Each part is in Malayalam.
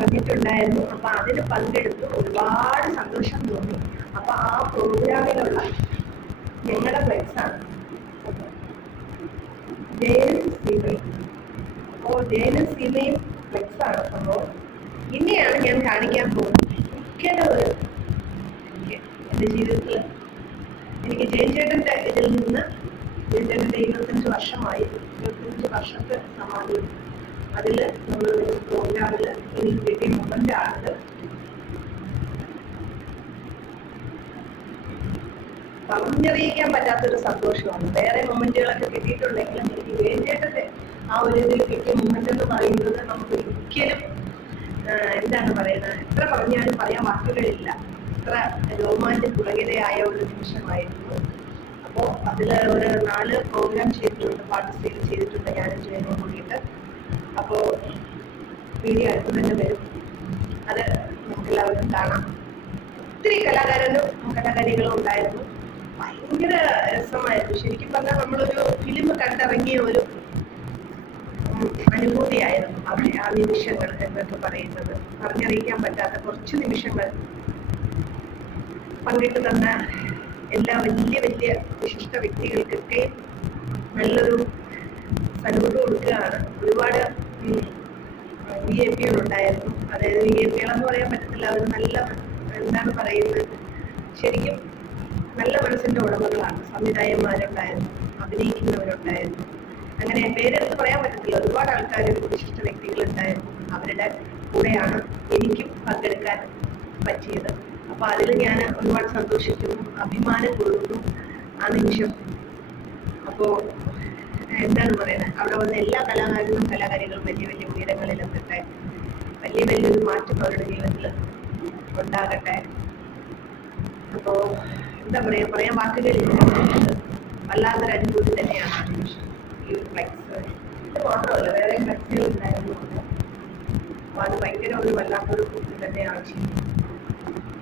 പറഞ്ഞിട്ടുണ്ടായിരുന്നു. അപ്പൊ അതിന് പങ്കെടുത്തു, ഒരുപാട് സന്തോഷം തോന്നി. അപ്പൊ ആ പ്രോഗ്രാമിലുള്ള ഞങ്ങളുടെ ഫ്ലെക്സാണ് ജയനും സീമയും. അപ്പോൾ ജയനും സീമയും ഫ്ലെക്സാണ് സംഭവം. ഇനിയാണ് ഞാൻ കാണിക്കാൻ പോകുന്നത്. എൻ്റെ ജീവിതത്തിൽ എനിക്ക് ജയൻചേട്ടൻ്റെ ഇതിൽ നിന്ന്, ജയൻചേട്ടൻ്റെ 25 വർഷമായി, 25 വർഷത്തെ സമാധിയും അതിൽ നമ്മൾ പ്രോഗ്രാമിൽ എനിക്ക് കിട്ടിയ മൊമെന്റ് ആണത്. പറഞ്ഞറിയിക്കാൻ പറ്റാത്തൊരു സന്തോഷമാണ്. വേറെ മൊമെന്റുകളൊക്കെ കിട്ടിയിട്ടുണ്ടെങ്കിലും എനിക്ക് ജയൻചേട്ടൻ്റെ ആ ഒരു ഇതിൽ കിട്ടിയ മൊമെന്റ് എന്ന് പറയുന്നത് നമുക്ക് ഒരിക്കലും എന്താണ് പറയുന്നത്, എത്ര പറഞ്ഞാലും പറയാൻ വാക്കുകളില്ല. അത്ര രോമാഞ്ചപുളകിതയായ ഒരു നിമിഷമായിരുന്നു. അപ്പോൾ അതിൽ ഒരു 4 പ്രോഗ്രാം ചെയ്തിട്ടുണ്ട്, പാർട്ടിസിപ്പേറ്റ് ചെയ്തിട്ടുണ്ട് ഞാനും ജയനും കൂടിയിട്ട്. അപ്പോൾ വീഡിയോ അടുത്ത് തന്നെ വരും, അത് നമുക്കെല്ലാവരും കാണാം. ഒത്തിരി കലാകാരികളും ഉണ്ടായിരുന്നു. ഭയങ്കര രസമായിരുന്നു. ശരിക്കും പറഞ്ഞാൽ നമ്മളൊരു ഫിലിം കണ്ടിറങ്ങിയ ഒരു അനുഭൂതിയായിരുന്നു അവിടെ ആ നിമിഷങ്ങൾ എന്നൊക്കെ പറയുന്നത്. പറഞ്ഞറിയിക്കാൻ പറ്റാത്ത കുറച്ച് നിമിഷങ്ങൾ. പങ്കിട്ട് തന്ന എല്ലാ വലിയ വലിയ വിശിഷ്ട വ്യക്തികൾക്കൊക്കെ നല്ലൊരു സല്യൂട്ട് കൊടുക്കുകയാണ്. ഒരുപാട് VIP ഉണ്ടായിരുന്നു. അതായത് VIP എന്ന് പറയാൻ പറ്റത്തില്ല, അവർ നല്ല, എന്താണ് പറയുന്നത്, ശരിക്കും നല്ല മനസ്സിന്റെ ഉടമകളാണ്. സംവിധായകന്മാരുണ്ടായിരുന്നു, അഭിനയിക്കുന്നവരുണ്ടായിരുന്നു, അങ്ങനെ പേരെടുത്ത് പറയാൻ പറ്റത്തില്ല. ഒരുപാട് ആൾക്കാർ, വിശിഷ്ട വ്യക്തികളുണ്ടായിരുന്നു. അവരുടെ കൂടെയാണ് എനിക്കും പങ്കെടുക്കാൻ പറ്റിയത്. അപ്പൊ അതിൽ ഞാൻ ഒരുപാട് സന്തോഷിക്കുന്നു, അഭിമാനം കൊള്ളുന്നു ആ നിമിഷം. അപ്പോ എന്താണ് പറയുന്നത്, അവിടെ വന്ന എല്ലാ കലാകാരികളും വലിയ വലിയ ഉയരങ്ങളിലെത്തട്ടെ, വലിയൊരു മാറ്റം അവരുടെ ജീവിതത്തിൽ ഉണ്ടാകട്ടെ. അപ്പോ എന്താ പറയാൻ വാക്കുകളില്ല. വല്ലാത്തൊരു അനുഭൂതി തന്നെയാണ് ആ നിമിഷം. ഈ ഒരു ഫ്ലെക്സ് ഇത് മാത്രമല്ല, വേറെ ഫ്ലെക്സുകൾ ഉണ്ടായിരുന്നു. അപ്പൊ അത് ഭയങ്കര ഒരു വല്ലാത്തൊരു തന്നെയാണ്.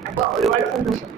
അപ്പൊ ഒരുപാട് സന്തോഷം.